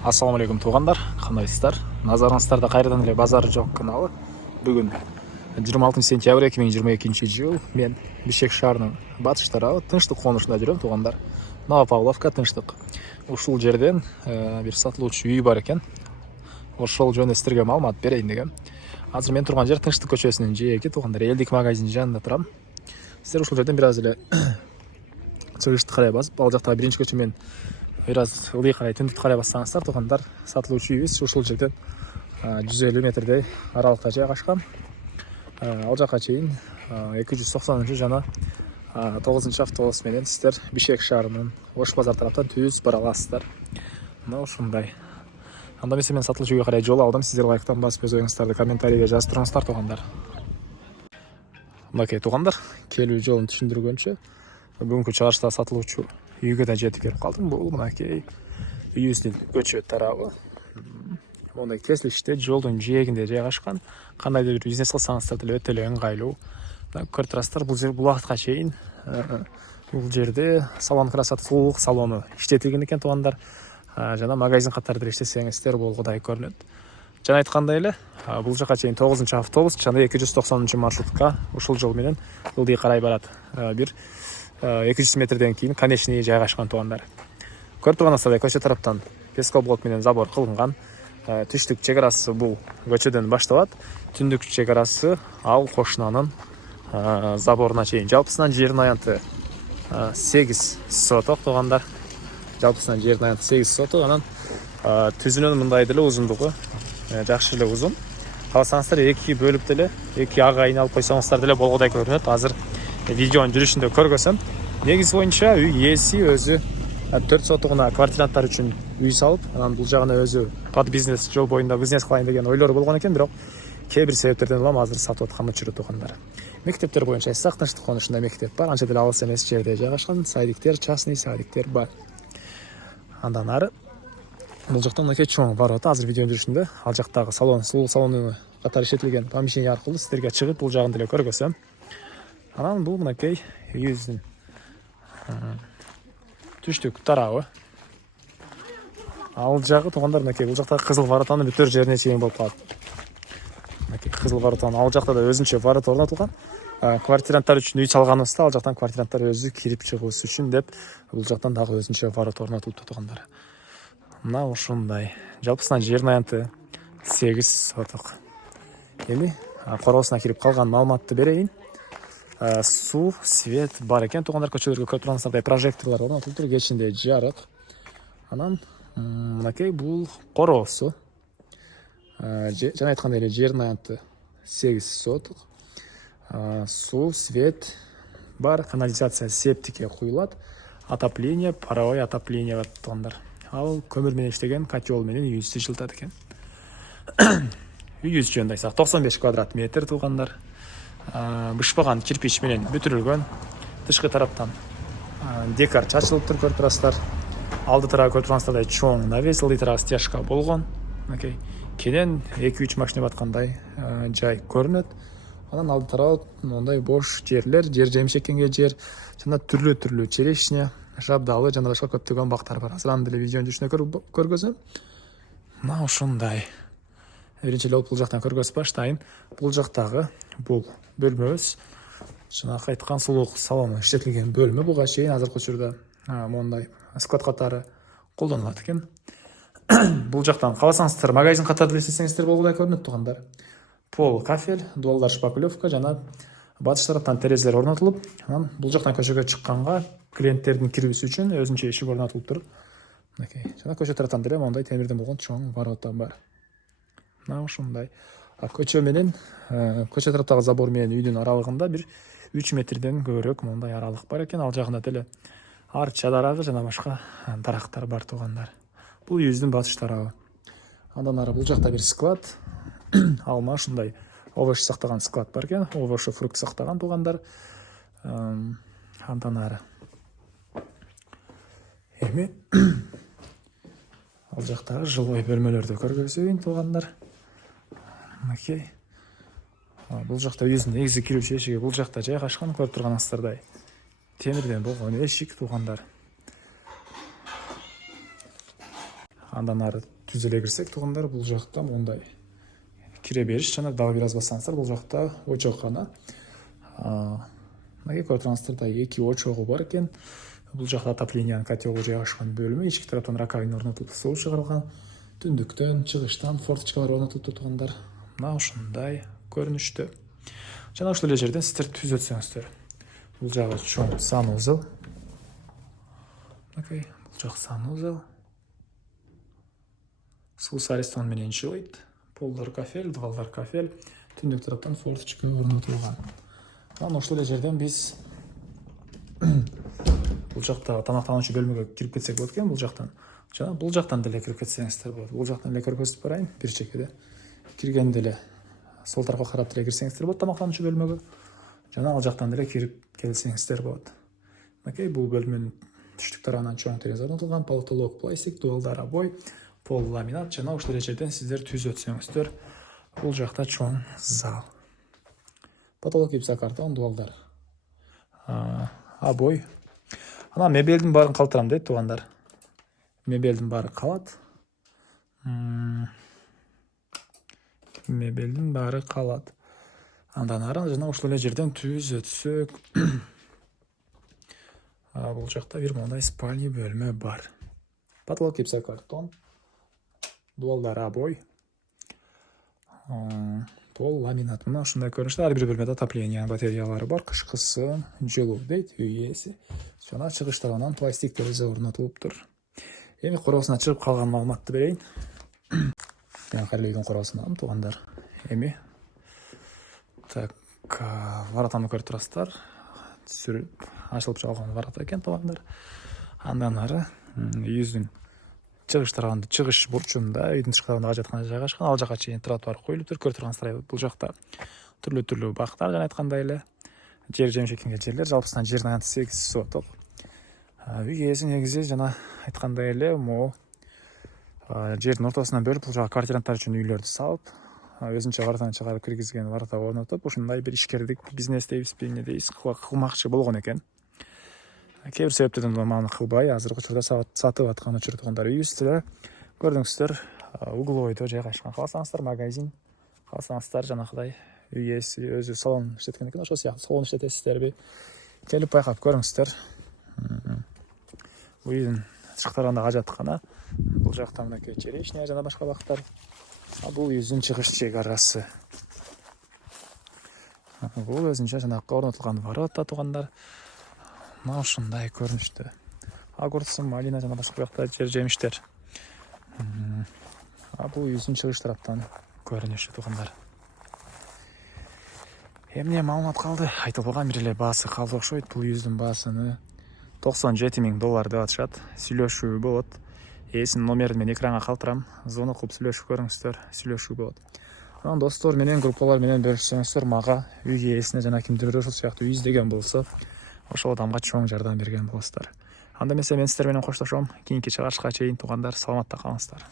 Ассаламу алейкум туғандар, қандайсыздар? Назарыңыздарда қайрадан эле базар жоқ каналы. Бүгін 26 сентябрь 2022 жыл. Мен Бишкек шаарынын батыш тарабы Тынчтык конушунда жүрөм туғандар. Новопавловка Тынчтык. Ушул жерден бир сатылуучу үй бар экен. Ошол жөнүндө сиздерге маалымат берейин дегем. Азыр мен турган жер Тынчтык көчөсүнүн жээки туғандар. Элдик магазин жанында турам. Сиздер ушул жерден бир аз эле чыгышты карай басып, ал жактагы биринчи көчө мен бир аз ылдый карай түндүктү карай бассаңыздар туғандар, сатылуучу үйүбүз ушул жерден 150 метрдей аралыкта жайгашкан. Ал жакка чейин 290 жана 9 автобус менен сиздер Бишкек шаарынын Ош базар тараптан түз бара аласыздар. Мына ушундай. Анда эмесе мен сатылуучу үйгө карай жол алдым. Сиздер лайктан басып өз оюңуздарды комментарийге жазып туруңуздар туғандар. Мынакей туғандар, келүү жолун түшүндүргөнчө бүгүнкү чыгышта сатылуучу үйгө да жетип келип калдым. Бул мынакей үйүбүздүн көчө тарабы. Мондай кесилиште жолдун жээгинде жайгашкан. Кандайдыр бир бизнес кылсаңыздар деле өтө эле ыңгайлуу. Көрүп турасыздар, бул убакытка чейин бул жерде салон красоты, сулуулук салону иштетилген экен туғандар. Жана магазин катары иштесеңиздер бул кудай көрүнөт. Жана айткандай эле, бул жака чейин 9 автобус жана 290 маршрутка ушул жол менен ылдый карай барат. Бир 200 метрден кийин конечный жайгашкан туғандар. Көрүп турганыңыздардай көчө тараптан пескоблок менен забор кылынган. Түштүк чек арасы бул көчөдөн башталат. Түндүк чек арасы ал кошунанын заборуна чейин. Жалпысынан жердин аянты 8 соток туғандар. Жалпысынан жердин аянты 8 соток. Анан түзүнүн мындай деле узундугу жакшы эле узун. Каласаңыздар эки бөлүп деле, эки агайын алып койсоңуздар деле болгодай көрүнөт. Азыр видеонун жүрүшүндө көргөзөм. Негизи боюнча үй ээси өзү 4 сотугуна квартиранттар үчүн үй салып, анан бул жагына өзү под бизнес жол боюнда бизнес кылайын деген ойлору болгон экен, бирок кээ бир себептерден улам азыр сатып аткан учуру туғандар. Мектептер боюнча айтсак, Тынчтык конушунда мектеп бар, анча деле алыс эмес жерде жайгашкан. Садиктер, частный садиктер бар. Андан ары бул жактан мынакей чоң барып атат. Азыр видеонун жүрүшүндө ал жактагы салон, сулуу салону катары иштетилген помещение аркылуу сиздерге чыгып бул жагын деле көргөзөм. Анан бул мынакей үйүбүздүн түштүк тарабы. Ал жагы туғандар мынакей бул жактагы кызыл воротанын бүтөр жерине чейин болуп калат. Мынакей кызыл воротан, ал жакта да өзүнчө ворота орнотулган. Квартиранттар үчүн үй салганыбызда ал жактан квартиранттар өзү кирип чыгуусу үчүн деп бул жактан дагы өзүнчө ворота орнотулупту туғандар. Мына ушундай. Жалпысынан жердин аянты 8 соток. Эми коросуна кирип калган маалыматты берейин. Суу, свет бар экен туғандар. Көчөлөргө көрүп турганыңыздардай прожекторлор орнотулуп тур, кечинде жарык. Анан мынакей бул короосу. Жана айткандай эле жердин аянты 8 соток. Суу, свет бар, канализация септикке куюлат. Отопление, паровой отопление бар туғандар. Ал көмүр менен иштеген котел менен үйүбүздү жылытат экен. Үйүбүз жөнүндө айтсак 95 квадрат метр туғандар. Бышпаган кирпич менен бүтүрүлгөн. Тышкы тараптан декор чачылып тур, көрүп турасыздар. Алды тарабы көрүп турганыңыздардай чоң навес, ылдый тарабы стяжка болгон. Мынакей кенен 2-3 машина баткандай жай көрүнөт. Анан алды тарабы мондай бош жерлер, жер жемиш экенге жер, жана түрлүү черешня, жабдалы жана башка көптөгөн бактар бар. Азыр аны деле видеонун жүрүшүндө көргөзөм. Мына ушундай. Биринчи эле бул жактан көргөзүп баштайын. Бул жактагы бул бөлмөбүз. Жанагы айткан сулуулук салону иштетилген бөлмө. Буга чейин азыркы учурда мондай склад катары колдонулат экен. Бул жактан каласаңыздар магазин катары иштесеңиздер болгодай көрүнөт туғандар. Пол кафель, дуалдар шпаклевка жана батыш тараптан терезелер орнотулуп, анан бул жактан көчөгө чыкканга клиенттердин кирүүсү үчүн өзүнчө эшик орнотулуп тур. Мынакей жана көчө тараптан деле мондай темирден болгон чоң ворота бар. Мына ушундай. Көчө менен көчө тараптагы забор менен үйдүн аралыгында бир 3 метрден көбүрөөк мондай аралык бар экен. Ал жагында деле арча дарагы жана башка дарактар бар туғандар. Бул үйүбүздүн батыш тарабы. Андан ары бул жакта бир склад. Алма ушундай овощ сактаган склад бар экен. Овощ, фрукт сактаган туғандар. Андан ары эми ал жактагы жилой бөлмөлөрдү көргөзөйүн туғандар. Окей. Бул жакта үйүбүздүн негизи кирүүчү эшиги бул жакта жайгашкан, көрүп турганыңыздардай. Темирден болгон эшик туғандар. Андан ары түзеле кирсек туугандар, бул жакта мондай кире бериш жана дагы бир аз бассаңыздар бул жакта очоккана. Мына көрүп турасыздар да 2 очогу бар экен. Бул жакта отоплениянын котелу жайгашкан бөлмө, ички тараптан раковина орнотулуп, суу чыгарылган. Түндүктөн, чыгыштан форточкалар орнотулуптур туугандар. Мына ушундай көрүнүштө. Жана ушул эле жерден сиздер түзөтсөңүздөр. Бул жагы чоң санузел. Бул жак санузел. Суу саристон менен жылыйт. Полдор кафель, дубалдар кафель. Түндүк тараптан форточка орнотулган. Анан ушул эле жерден биз бул жакта тамактануучу бөлмөгө кирип кетсек болот экен, бул жактан. Жана бул жактан деле кирип кетсеңиздер болот. Бул жактан деле көрсөтүп барайын, бир чекеде. Киргенде эле сол тарапка карап деле кирсеңиздер болот тамактануучу бөлмөгө. Жана ал жактан деле кирип келсеңиздер болот. Бул бөлмөнүн түштүк тарабынан чоң терезе орнотулган, потолок пластик, дубалдар обой, пол ламинат. Жана ушул эле жерден сиздер түзөтсөңүздөр. Бул жакта чоң зал. Потолок гипсокартон, дубалдар обой. Анан мебелдин баарын калтырам дейт туугандар. Мебелдин баары калат. Мебелдин баары калат. Андан ары жана ушул эле жерден түзөтсөк, бул жакта бир мондай спальня бөлмө бар. Потолок гипсокартон, дубалдар обой, пол ламинат. Мына ушундай көрүнүштө. Ар бир бөлмөдө отопление батареялары бар, кышкысы жылуу дейт үй ээси. Жана чыгыш тарабынан пластик терезе орнотулуптур. Эми короосуна чыгып калган маалыматты берейин. Кайрылуу үйдүн короосунан туугандар. Эми воротаны көрүп турасыздар. Сүрүп ачылып жабылган ворота экен туугандар. Андан ары үйүбүздүн чыгыш тарабында, чыгыш бурчунда, үйдүн тышкарында жаткан жайгашкан. Ал жака чейин тротуар коюлуптур. Көрүп тургансыздар, бул жакта түрлүү бактар жана айткандай эле жер жемиш эккен жерлер. Жалпысынан жердин анты 8 соток. Үй ээси негизи жана айткандай эле могу жердин ортосунан бөлүп, бул жака квартиранттар үчүн үйлөрдү салып, өзүнчө воротаны чыгарып киргизген, ворота орнотуп, ушундай бир ишкердик, бизнес дейбизби, эмне дейбиз, кылмакчы болгон экен. Кээ бир себептерден маны кылбай, азыркы учурда сатып аткан учур туугандар. Үйүбүздө көрдүңүздөр, угловойдо жайгашкан. Кааласаңыздар магазин, кааласаңыздар жанагыдай үй ээси өзү салон иштеткен экен. Ошол сыяктуу салон иштетесиздерби? Келип байкап көрүңүздөр. Үйдүн тышкарында ажаткана. Бул жакта мынакей черешня жана башка бактар. Бул үйүбүздүн чыгыш чек-арасы. Бул өзүнчө жанагы орнотулган ворота туугандар. Мына ушундай көрүнүштө. Огурцы, малина жана башка бакта жер жемиштер. Бул үйүбүздүн чыгыш тараптан көрүнүшү туугандар. Эмне маалымат калды? Айтылбаган бир эле баасы калды окшойт. Бул үйүбүздүн баасыны $97 000 деп атышат. Сүйлөшүү болот. Ээсинин номерин мен экранга калтырам. Звонок кылып сүйлөшүп көрүңүздөр. Сүйлөшүү болот. Анан достор менен, группалар менен бөлүшсөңүздөр, мага үй ээсине жана кимдирdir ошол сыяктуу үй издеген болсо, ошол адамга чоң жардам берген болосуздар. Анда эмесе мен сиздер менен коштошом. Кийинки чыгарышка чейин туугандар, саламатта калыңыздар.